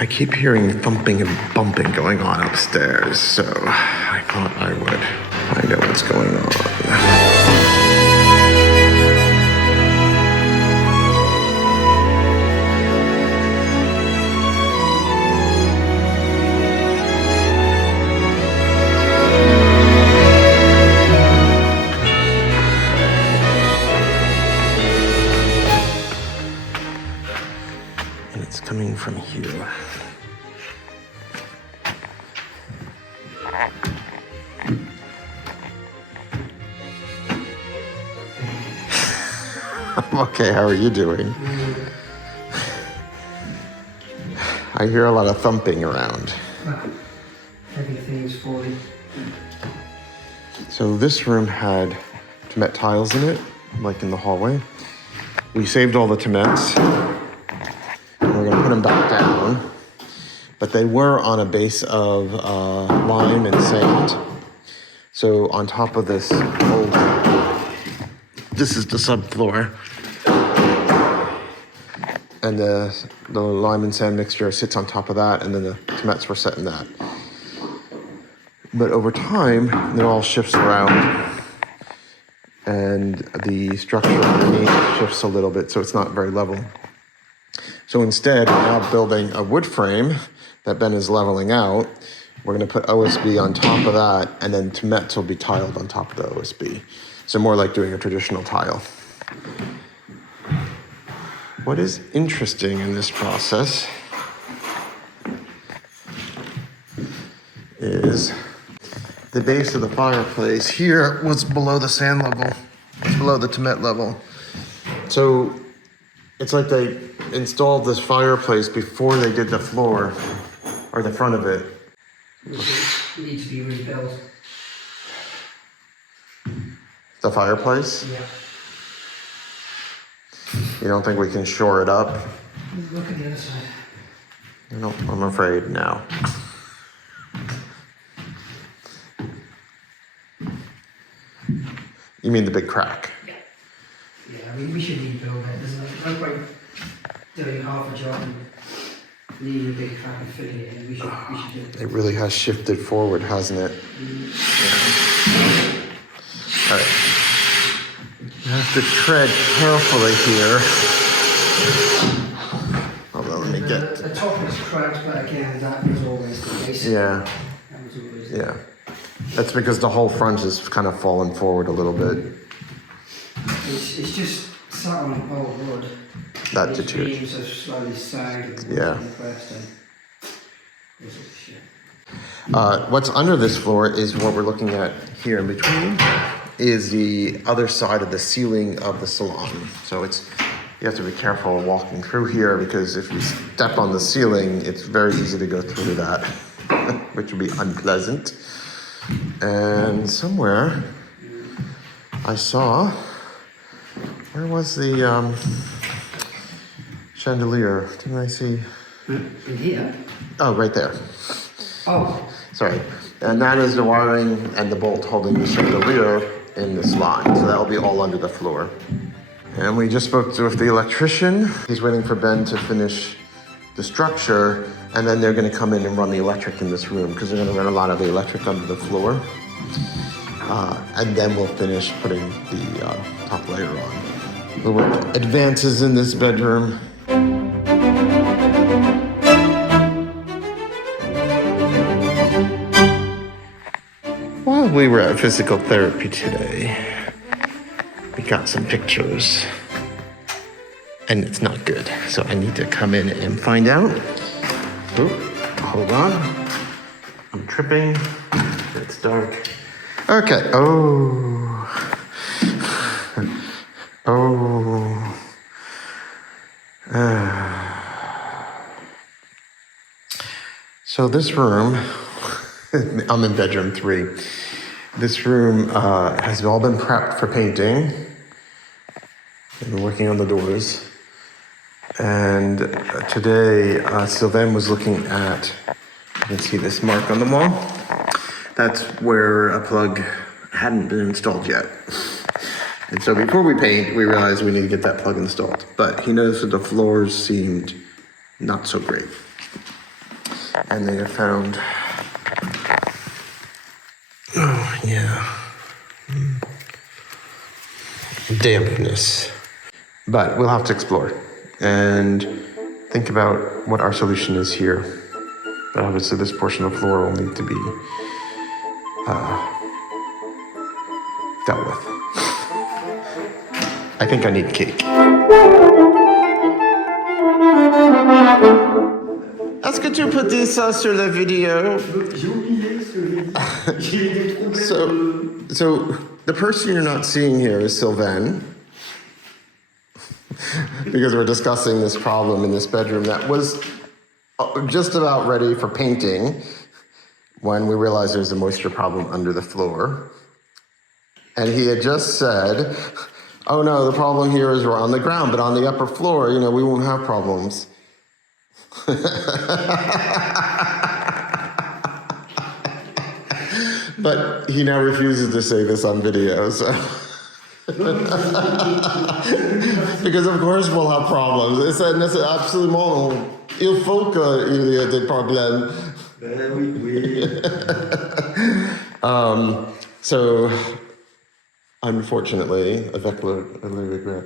I keep hearing thumping and bumping going on upstairs, so I thought I would find out what's going on. And it's coming from here. I'm okay, how are you doing? I hear a lot of thumping around. Heavy things falling. So this room had Timet tiles in it, like in the hallway. We saved all the Timets. We're gonna put them back down, but they were on a base of lime and sand. So on top of this old, this is the subfloor, and the lime and sand mixture sits on top of that, and then the Timets were set in that. But over time, it all shifts around, and the structure underneath shifts a little bit, so it's not very level. So instead, we're now building a wood frame that Ben is leveling out. We're gonna put OSB on top of that, and then Timets will be tiled on top of the OSB. So more like doing a traditional tile. What is interesting in this process is the base of the fireplace here was below the sand level. It's below the Timet level. So it's like they installed this fireplace before they did the floor, or the front of it. It needs to be rebuilt. The fireplace? Yeah. You don't think we can shore it up? Look at the other side. No, I'm afraid no. You mean the big crack? Yeah. Yeah, I mean, we should rebuild it. There's no point doing half a job and leaving a big crack and filling it in. We should do it. It really has shifted forward, hasn't it? Yeah. All right. You have to tread carefully here. Although, let me get... The top is cracked, but again, that was always the case. Yeah. That was always Yeah. That's because the whole front is kind of fallen forward a little bit. It's just sat on old wood. That Its deteriorated. beams have slowly sagged and Yeah. compressed and this is shit. What's under this floor is what we're looking at here in between, is the other side of the ceiling of the salon. So you have to be careful walking through here, because if you step on the ceiling, it's very easy to go through that, which would be unpleasant. And somewhere I saw, where was the chandelier? Didn't I see? In here? Oh, right there. Oh. Sorry. And that is the wiring and the bolt holding the chandelier in this line. So that'll be all under the floor. And we just spoke with the electrician. He's waiting for Ben to finish the structure, and then they're gonna come in and run the electric in this room, because they're gonna run a lot of the electric under the floor. And then we'll finish putting the top layer on. The work advances in this bedroom. While we were at physical therapy today, we got some pictures, and it's not good. So I need to come in and find out. Oop, hold on. I'm tripping. It's dark. Okay. Oh. Oh. So this room, I'm in bedroom 3. This room has all been prepped for painting. I've been working on the doors. And today, Sylvain was looking at, you can see this mark on the wall. That's where a plug hadn't been installed yet. And so before we paint, we realized we need to get that plug installed. But he noticed that the floors seemed not so great. and they have found, oh yeah, dampness. But we'll have to explore and think about what our solution is here. But obviously this portion of floor will need to be dealt with. I think I need cake. Est-ce que tu peux dire ça sur la vidéo? J'ai oublié ce So the person you're not seeing here is Sylvain, because we're discussing this problem in this bedroom that was just about ready for painting when we realized there's a moisture problem under the floor. And he had just said, oh no, the problem here is we're on the ground, but on the upper floor, you know, we won't have problems. But he now refuses to say this on video, so. Because of course we'll have problems. C'est absolument, il faut qu'il y ait des problèmes. So, unfortunately, avec le regret,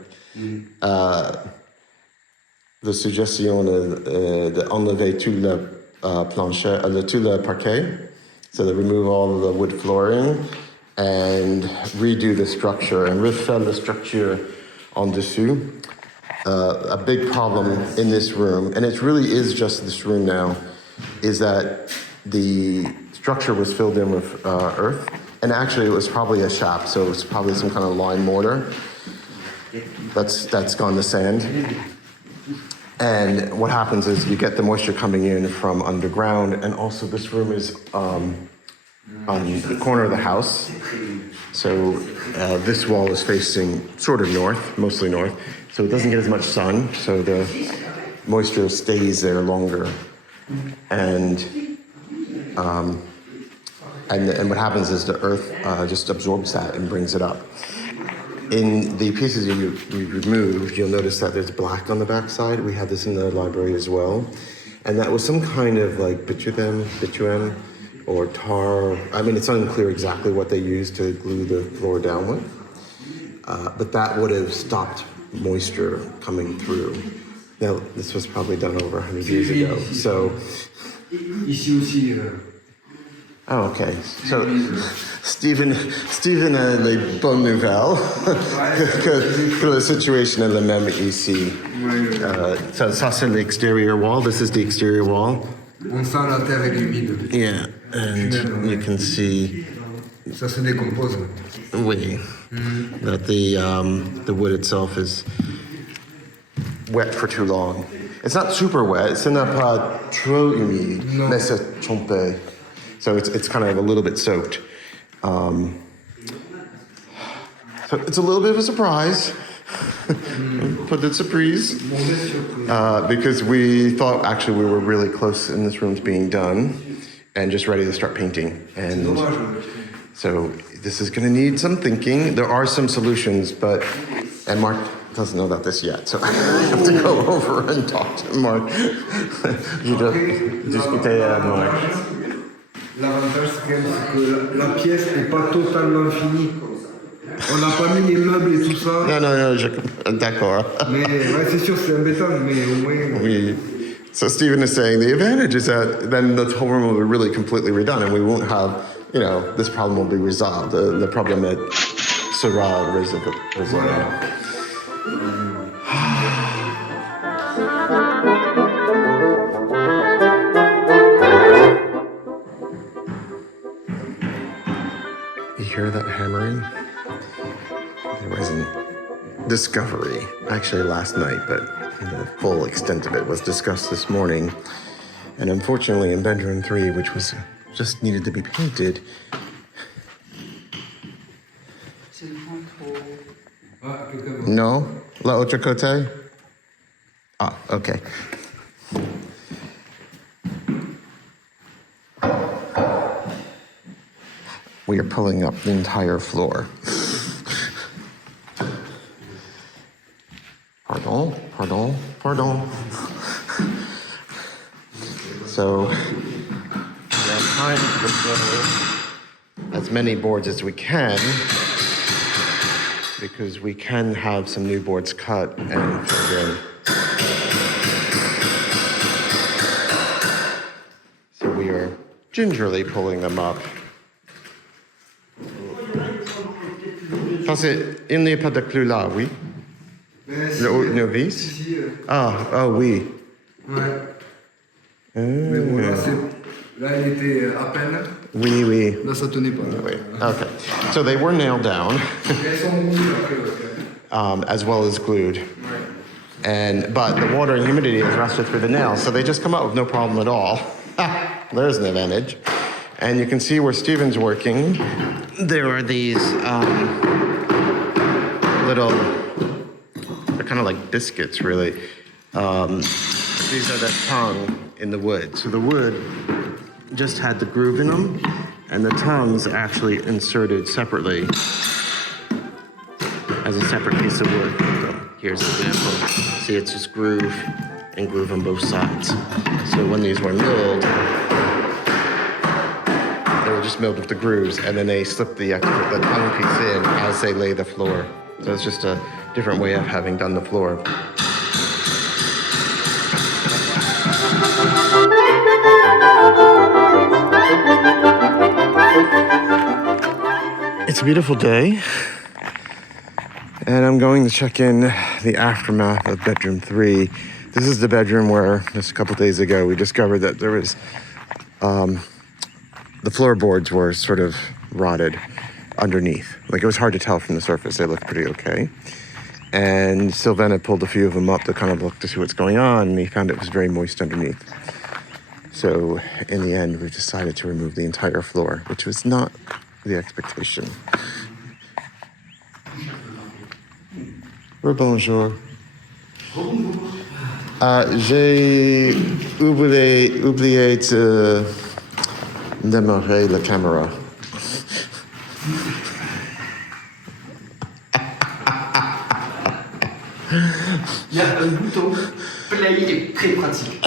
la suggestion d'enlever tout le plancher, tout le parquet, so they remove all the wood flooring and redo the structure and refill the structure en dessous. A big problem in this room, and it really is just this room now, is that the structure was filled in with earth, and actually it was probably a shaft, so it's probably some kind of lime mortar that's gone to sand. And what happens is you get the moisture coming in from underground, and also this room is on the corner of the house. So this wall is facing sort of north, mostly north, so it doesn't get as much sun, so the moisture stays there longer. And what happens is the earth just absorbs that and brings it up. In the pieces you removed, you'll notice that there's black on the backside. We had this in the library as well. And that was some kind of like bitumen, or tar. I mean, it's unclear exactly what they used to glue the floor down with. But that would have stopped moisture coming through. Now, this was probably done over 100 years ago. So. Ici aussi. Oh, okay. So, Stephen a les bonnes nouvelles que la situation est la même ici. So ça c'est l'exterior wall. This is the exterior wall. On sent la terre est humide. Yeah, and you can see. Ça se décompose. Oui. That the wood itself is wet for too long. It's not super wet. Ce n'est pas trop humide, mais c'est trompé. So it's kind of a little bit soaked. So it's a little bit of a surprise. Put it surprise. Because we thought actually we were really close in this room to being done and just ready to start painting. And so this is going to need some thinking. There are some solutions, and Mark doesn't know about this yet, so I have to go over and talk to Mark. Je dois discuter avec Mark. L'avantage, c'est que la pièce n'est pas totalement finie. On n'a pas mis les meubles et tout ça. Non, d'accord. Mais ouais, c'est sûr, c'est embêtant, mais au moins. Oui. So Stephen is saying the advantage is that then the whole room will be really completely redone, and we won't have, this problem will be resolved. The problem sera résolu. You hear that hammering? There was a discovery, actually last night, but the full extent of it was discussed this morning. And unfortunately in bedroom 3, which was just needed to be painted. No? L'autre côté? Ah, okay. We are pulling up the entire floor. Pardon. So we are trying to put as many boards as we can, because we can have some new boards cut and filled in. So we are gingerly pulling them up. Il n'y a pas de clou là, oui? Le vis? Ah, oui. Ouais. Mais bon, là, elle était à peine. Oui. Là, ça tenait pas. Oui. Okay. So they were nailed down, Elles sont rouges après, as well as glued. But the water and humidity has rusted through the nails, so they just come out with no problem at all. There's an advantage. And you can see where Steven's working. There are these they're kind of like biscuits, really. These are the tongue in the wood. So the wood just had the groove in them, and the tongue's actually inserted separately as a separate piece of wood. So here's an example. See, it's just groove and groove on both sides. So when these were milled, they were just milled with the grooves, and then they slip the tongue piece in as they lay the floor. So it's just a different way of having done the floor. It's a beautiful day, and I'm going to check in the aftermath of bedroom 3. This is the bedroom where just a couple days ago we discovered that there was the floorboards were sort of rotted underneath. Like, it was hard to tell from the surface. They looked pretty okay. And Sylvain had pulled a few of them up to kind of look to see what's going on, and he found it was very moist underneath. So in the end, we decided to remove the entire floor, which was not the expectation. Bonjour. J'ai oublié de démarrer la caméra. Il y a un bouton play très pratique.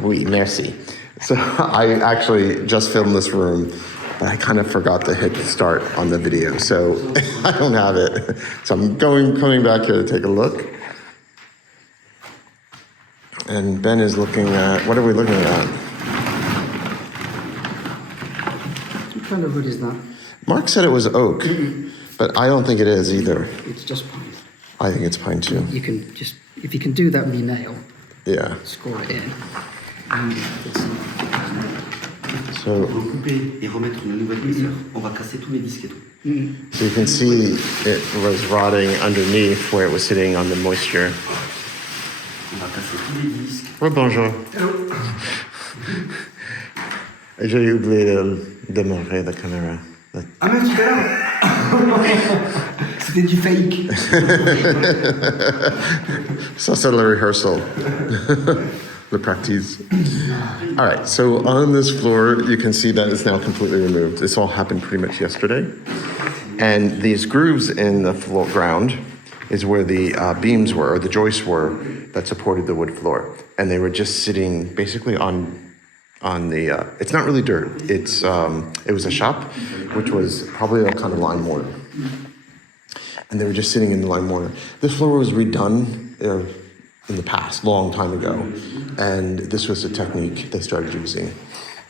Oui, merci. So I actually just filmed this room, but I kind of forgot to hit start on the video, so I don't have it. So I'm coming back here to take a look. And Ben is looking at, what are we looking at? What kind of wood is that? Mark said it was oak, but I don't think it is either. It's just pine. I think it's pine too. You can just, if you can do that with your nail, Yeah. score it in. So Couper et remettre une nouvelle épaisseur. On va casser tous les disques et tout. So you can see it was rotting underneath where it was sitting on the moisture. On va casser tous les disques. Oh, bonjour. J'ai oublié de démarrer la caméra. Ah, mais tout à l'heure C'était du fake. Ça, c'est le rehearsal. The practice. All right, so on this floor, you can see that it's now completely removed. This all happened pretty much yesterday. And these grooves in the floor ground is where the beams were, or the joists were, that supported the wood floor. And they were just sitting basically on the, it's not really dirt. It was a shop, which was probably a kind of lime mortar. And they were just sitting in the lime mortar. This floor was redone in the past, long time ago. And this was a technique they started using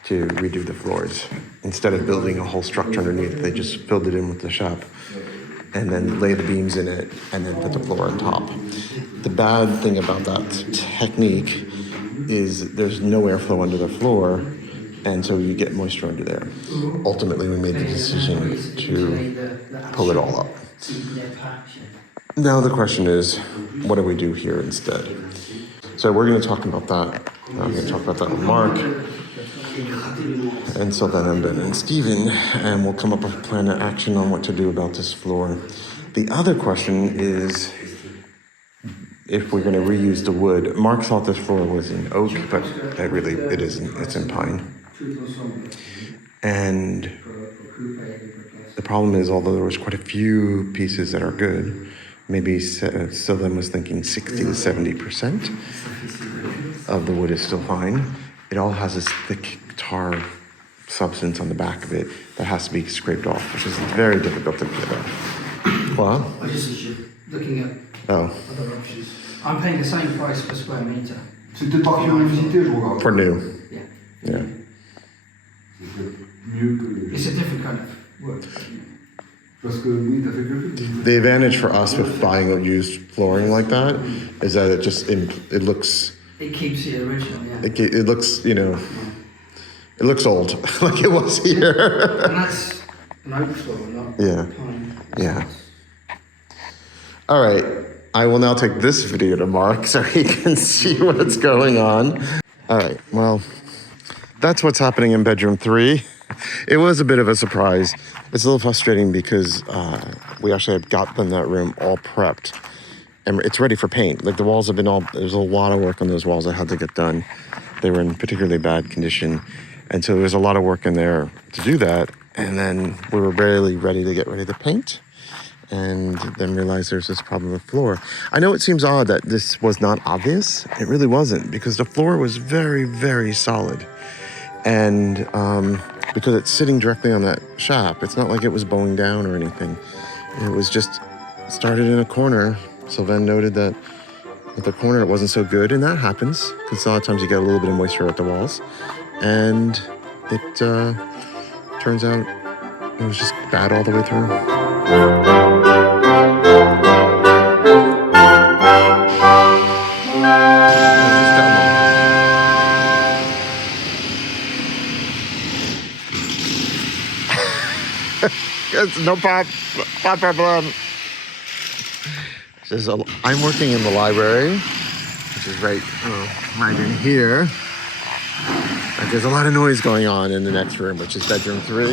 to redo the floors. Instead of building a whole structure underneath, they just filled it in with the shop and then lay the beams in it and then put the floor on top. The bad thing about that technique is there's no airflow under the floor, and so you get moisture under there. Ultimately, we made the decision to pull it all up. Now the question is, what do we do here instead? So we're going to talk about that. I'm going to talk about that with Mark, and so then Ben and Steven, and we'll come up with a plan of action on what to do about this floor. The other question is if we're going to reuse the wood. Mark thought this floor was in oak, but it isn't. It's in pine. And the problem is, although there was quite a few pieces that are good, maybe Sylvain was thinking 60 to 70%. of the wood is still fine. It all has this thick tar substance on the back of it that has to be scraped off, which is very difficult to get off. Well, I just was looking at oh, other options. I'm paying the same price per square meter. C'était par curiosité, je regarde. for new. Yeah. Yeah. C'était mieux que... It's a different kind of work. Parce que oui, t'as fait quelque chose. The advantage for us with buying a used flooring like that is that it just it looks It keeps the original, yeah. it looks, you know, it looks old like it was here. And that's an oak floor, not Yeah. pine. Yeah. All right, I will now take this video to Mark so he can see what's going on. All right, well, that's what's happening in bedroom 3. It was a bit of a surprise. It's a little frustrating because we actually had gotten that room all prepped and it's ready for paint. Like the walls have been there's a lot of work on those walls that had to get done. They were in particularly bad condition. And so there was a lot of work in there to do that. And then we were barely ready to get ready to paint. And then realized there's this problem with the floor. I know it seems odd that this was not obvious. It really wasn't, because the floor was very, very solid. And because it's sitting directly on that shaft, it's not like it was bowing down or anything. It was just started in a corner. Sylvain noted that at the corner it wasn't so good, and that happens because a lot of times you get a little bit of moisture at the walls. And it turns out it was just bad all the way through. It's no problem. I'm working in the library, which is right in here. And there's a lot of noise going on in the next room, which is bedroom 3.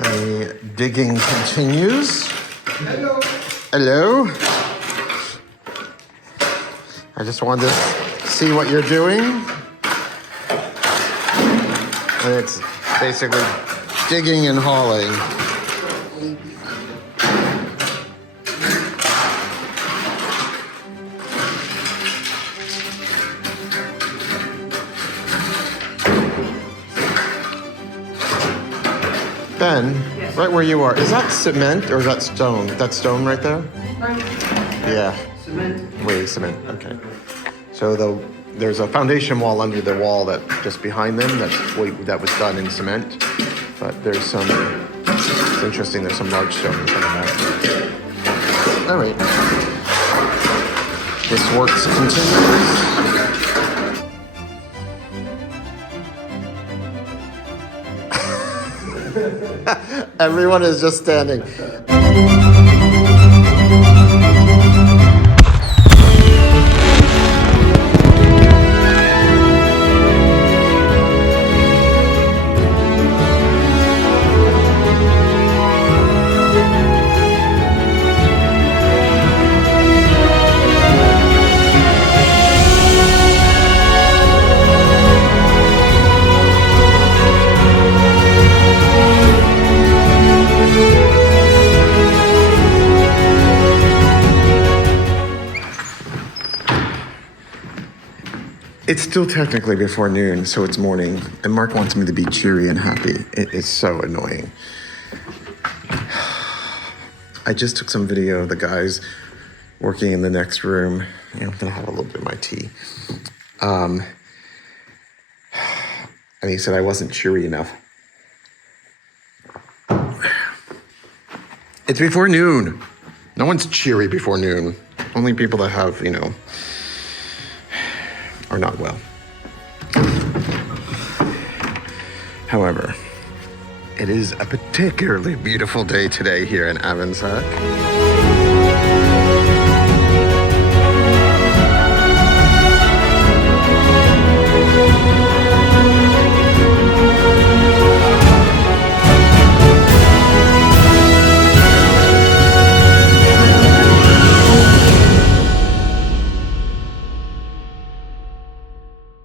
The digging continues. Hello. Hello. I just wanted to see what you're doing. And it's basically digging and hauling. Ben, Yes. right where you are, is that cement or is that stone? That's stone right there? Yeah. Cement. Wait, cement. Okay. So there's a foundation wall under the wall that just behind them that was done in cement, but there's some. It's interesting. There's some large stone in front of that. All right. This works continues. Everyone is just standing. It's still technically before noon, so it's morning, and Mark wants me to be cheery and happy. It is so annoying. I just took some video of the guys working in the next room. I'm gonna have a little bit of my tea. And he said I wasn't cheery enough. It's before noon. No one's cheery before noon. Only people that have, are not well. However, it is a particularly beautiful day today here in Avensac.